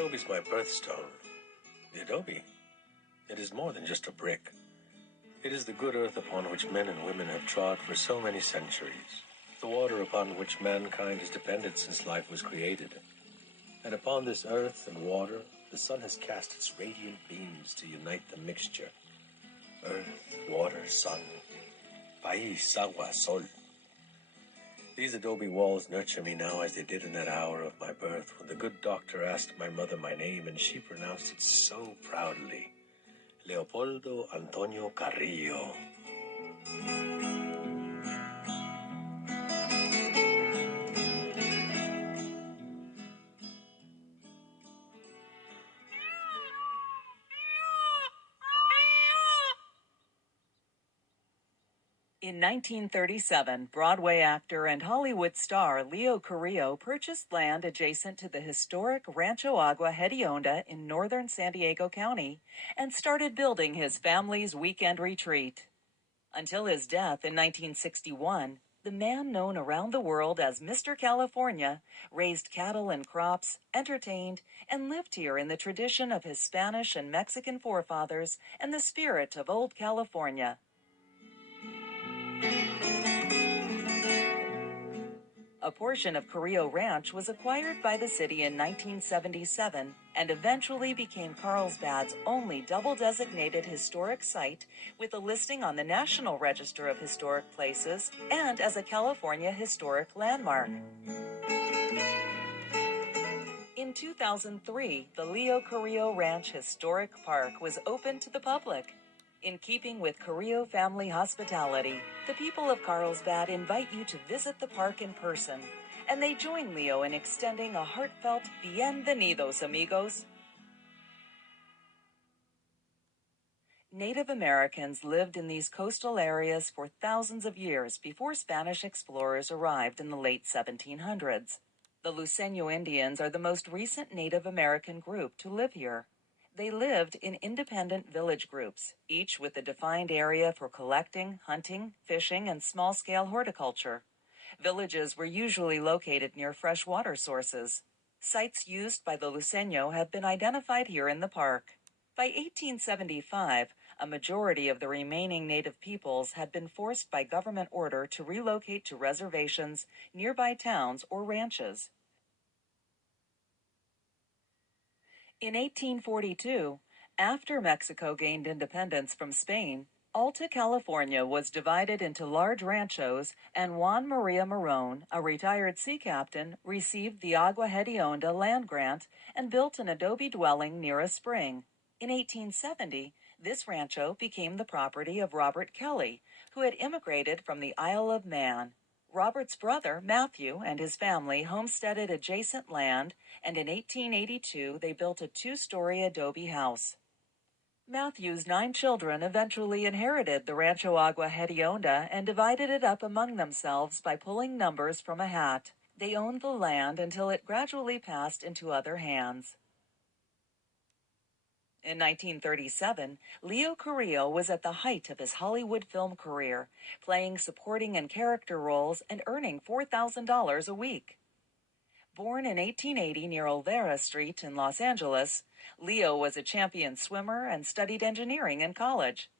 Adobe's my birthstone. The adobe, it is more than just a brick. It is the good earth upon which men and women have trod for so many centuries, the water upon which mankind has depended since life was created. And upon this earth and water, the sun has cast its radiant beams to unite the mixture. Earth, water, sun. País, agua, sol. These adobe walls nurture me now as they did in that hour of my birth when the good doctor asked my mother my name and she pronounced it so proudly. Leopoldo Antonio Carrillo. In 1937, Broadway actor and Hollywood star Leo Carrillo purchased land adjacent to the historic Rancho Agua Hedionda in northern San Diego County and started building his family's weekend retreat. Until his death in 1961, the man known around the world as Mr. California raised cattle and crops, entertained, and lived here in the tradition of his Spanish and Mexican forefathers and the spirit of old California. A portion of Carrillo Ranch was acquired by the city in 1977 and eventually became Carlsbad's only double-designated historic site with a listing on the National Register of Historic Places and as a California Historic Landmark. In 2003, the Leo Carrillo Ranch Historic Park was opened to the public. In keeping with Carrillo family hospitality, the people of Carlsbad invite you to visit the park in person, and they join Leo in extending a heartfelt bienvenidos, amigos. Native Americans lived in these coastal areas for thousands of years before Spanish explorers arrived in the late 1700s. The Luceño Indians are the most recent Native American group to live here. They lived in independent village groups, each with a defined area for collecting, hunting, fishing, and small-scale horticulture. Villages were usually located near fresh water sources. Sites used by the Luceño have been identified here in the park. By 1875, a majority of the remaining native peoples had been forced by government order to relocate to reservations, nearby towns, or ranches. In 1842, after Mexico gained independence from Spain, Alta California was divided into large ranchos, and Juan Maria Morón, a retired sea captain, received the Agua Hedionda land grant and built an adobe dwelling near a spring. In 1870, this rancho became the property of Robert Kelly, who had immigrated from the Isle of Man. Robert's brother, Matthew, and his family homesteaded adjacent land, and in 1882 they built a two-story adobe house. Matthew's 9 children eventually inherited the Rancho Agua Hedionda and divided it up among themselves by pulling numbers from a hat. They owned the land until it gradually passed into other hands. In 1937, Leo Carrillo was at the height of his Hollywood film career, playing supporting and character roles and earning $4,000 a week. Born in 1880 near Olvera Street in Los Angeles, Leo was a champion swimmer and studied engineering in college.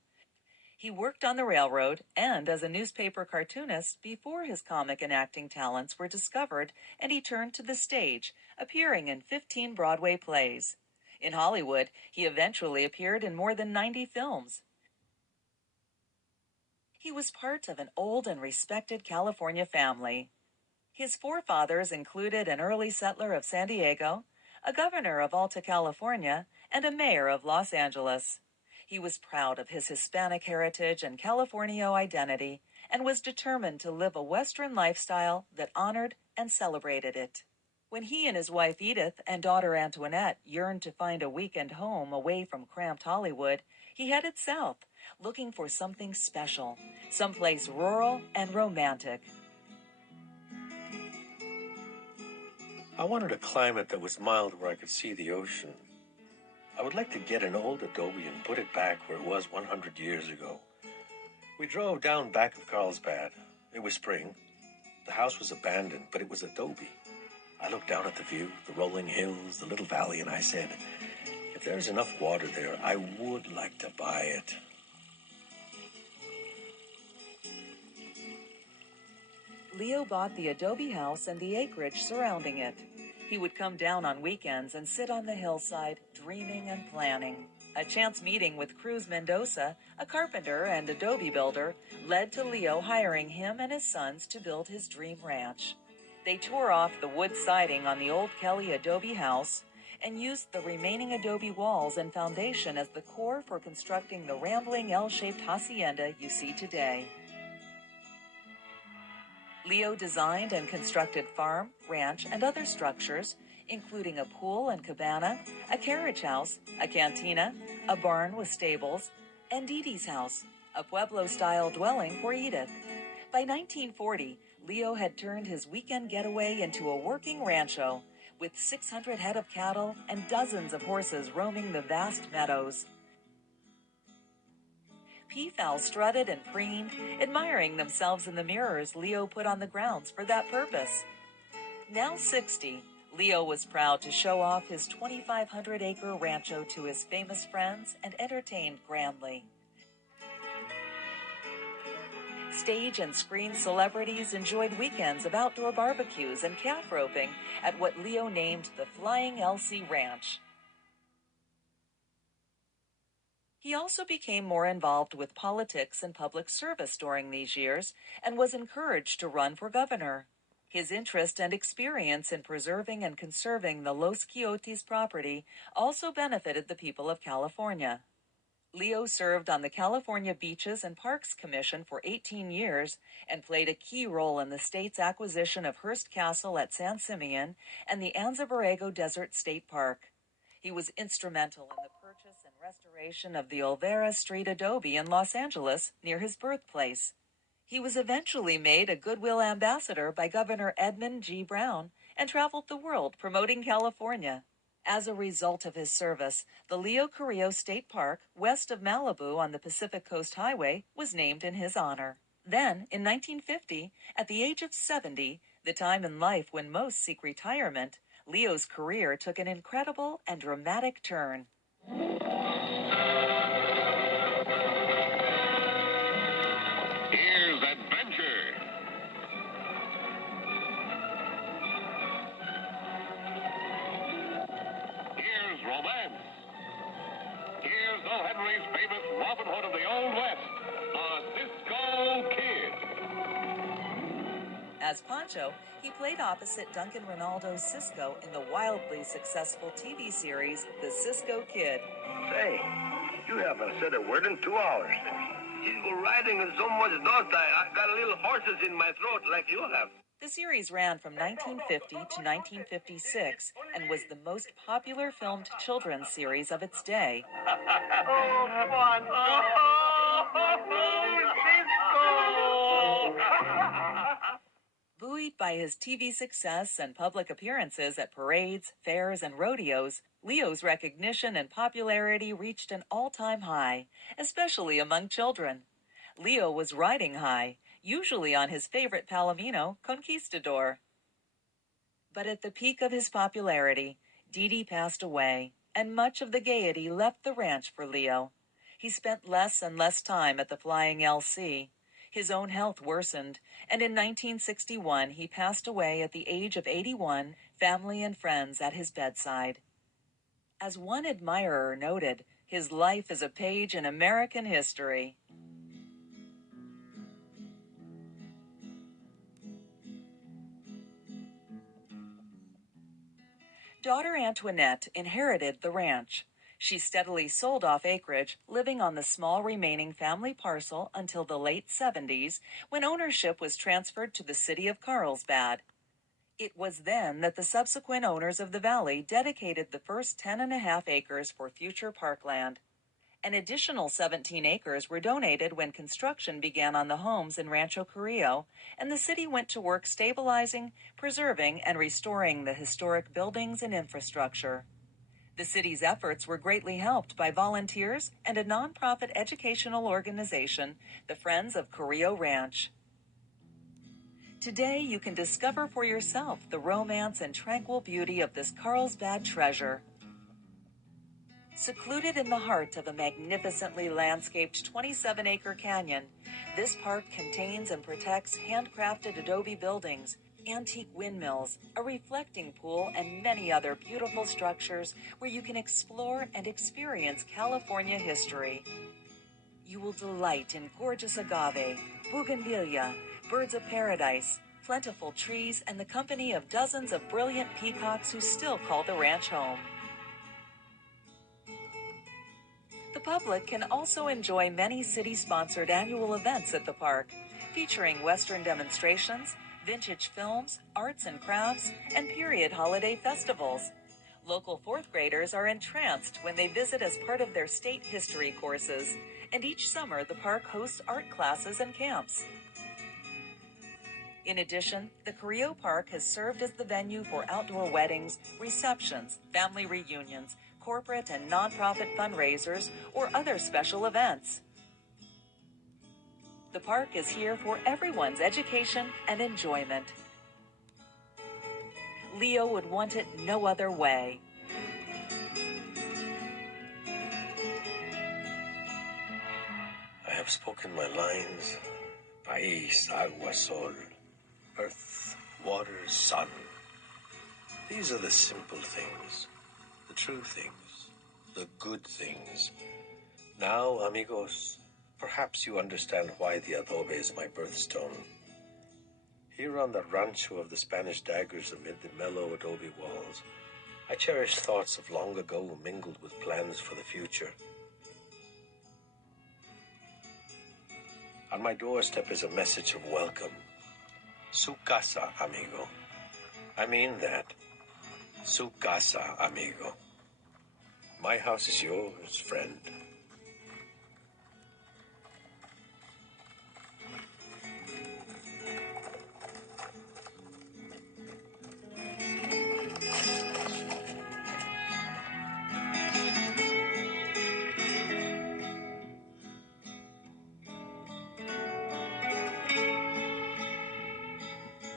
He worked on the railroad and as a newspaper cartoonist before his comic and acting talents were discovered, and he turned to the stage, appearing in 15 Broadway plays. In Hollywood, he eventually appeared in more than 90 films. He was part of an old and respected California family. His forefathers included an early settler of San Diego, a governor of Alta California, and a mayor of Los Angeles. He was proud of his Hispanic heritage and Californio identity and was determined to live a Western lifestyle that honored and celebrated it. When he and his wife Edith and daughter Antoinette yearned to find a weekend home away from cramped Hollywood, he headed south, looking for something special, someplace rural and romantic. I wanted a climate that was mild where I could see the ocean. I would like to get an old adobe and put it back where it was 100 years ago. We drove down back of Carlsbad. It was spring. The house was abandoned, but it was adobe. I looked down at the view, the rolling hills, the little valley, and I said, if there's enough water there, I would like to buy it. Leo bought the adobe house and the acreage surrounding it. He would come down on weekends and sit on the hillside, dreaming and planning. A chance meeting with Cruz Mendoza, a carpenter and adobe builder, led to Leo hiring him and his sons to build his dream ranch. They tore off the wood siding on the old Kelly adobe house and used the remaining adobe walls and foundation as the core for constructing the rambling L-shaped hacienda you see today. Leo designed and constructed farm, ranch, and other structures, including a pool and cabana, a carriage house, a cantina, a barn with stables, and Dee Dee's house, a Pueblo-style dwelling for Edith. By 1940, Leo had turned his weekend getaway into a working rancho, with 600 head of cattle and dozens of horses roaming the vast meadows. Peafowl strutted and preened, admiring themselves in the mirrors Leo put on the grounds for that purpose. Now 60, Leo was proud to show off his 2,500-acre rancho to his famous friends and entertained grandly. Stage and screen celebrities enjoyed weekends of outdoor barbecues and calf roping at what Leo named the Flying LC Ranch. He also became more involved with politics and public service during these years and was encouraged to run for governor. His interest and experience in preserving and conserving the Los Quixotes property also benefited the people of California. Leo served on the California Beaches and Parks Commission for 18 years and played a key role in the state's acquisition of Hearst Castle at San Simeon and the Anza Borrego Desert State Park. He was instrumental in the purchase and restoration of the Olvera Street adobe in Los Angeles, near his birthplace. He was eventually made a Goodwill Ambassador by Governor Edmund G. Brown and traveled the world promoting California. As a result of his service, the Leo Carrillo State Park, west of Malibu on the Pacific Coast Highway, was named in his honor. Then, in 1950, at the age of 70, the time in life when most seek retirement, Leo's career took an incredible and dramatic turn. Here's adventure. Here's romance. Here's O. Henry's famous Robin Hood of the Old West, the Cisco Kid. As Pancho, he played opposite Duncan Ronaldo's Cisco in the wildly successful TV series The Cisco Kid. Say, you haven't said a word in 2 hours. She's go riding in so much dust, I got little horses in my throat like you have. The series ran from 1950 to 1956 and was the most popular filmed children's series of its day. Oh, fun. Oh, Cisco! Buoyed by his TV success and public appearances at parades, fairs, and rodeos, Leo's recognition and popularity reached an all-time high, especially among children. Leo was riding high, usually on his favorite Palomino, Conquistador. But at the peak of his popularity, Dee Dee passed away, and much of the gaiety left the ranch for Leo. He spent less and less time at the Flying LC. His own health worsened, and in 1961 he passed away at the age of 81, family and friends at his bedside. As one admirer noted, his life is a page in American history. Daughter Antoinette inherited the ranch. She steadily sold off acreage, living on the small remaining family parcel until the late 70s, when ownership was transferred to the city of Carlsbad. It was then that the subsequent owners of the valley dedicated the first 10.5 acres for future parkland. An additional 17 acres were donated when construction began on the homes in Rancho Carrillo, and the city went to work stabilizing, preserving, and restoring the historic buildings and infrastructure. The city's efforts were greatly helped by volunteers and a nonprofit educational organization, the Friends of Carrillo Ranch. Today, you can discover for yourself the romance and tranquil beauty of this Carlsbad treasure. Secluded in the heart of a magnificently landscaped 27-acre canyon, this park contains and protects handcrafted adobe buildings, antique windmills, a reflecting pool, and many other beautiful structures where you can explore and experience California history. You will delight in gorgeous agave, bougainvillea, birds of paradise, plentiful trees, and the company of dozens of brilliant peacocks who still call the ranch home. The public can also enjoy many city-sponsored annual events at the park, featuring Western demonstrations, vintage films, arts and crafts, and period holiday festivals. Local fourth graders are entranced when they visit as part of their state history courses, and each summer the park hosts art classes and camps. In addition, the Carrillo Park has served as the venue for outdoor weddings, receptions, family reunions, corporate and nonprofit fundraisers, or other special events. The park is here for everyone's education and enjoyment. Leo would want it no other way. I have spoken my lines. País, agua, sol. Earth, water, sun. These are the simple things, the true things, the good things. Now, amigos, perhaps you understand why the adobe is my birthstone. Here on the rancho of the Spanish daggers amid the mellow adobe walls, I cherish thoughts of long ago mingled with plans for the future. On my doorstep is a message of welcome. Su casa, amigo. I mean that. Su casa, amigo. My house is yours, friend.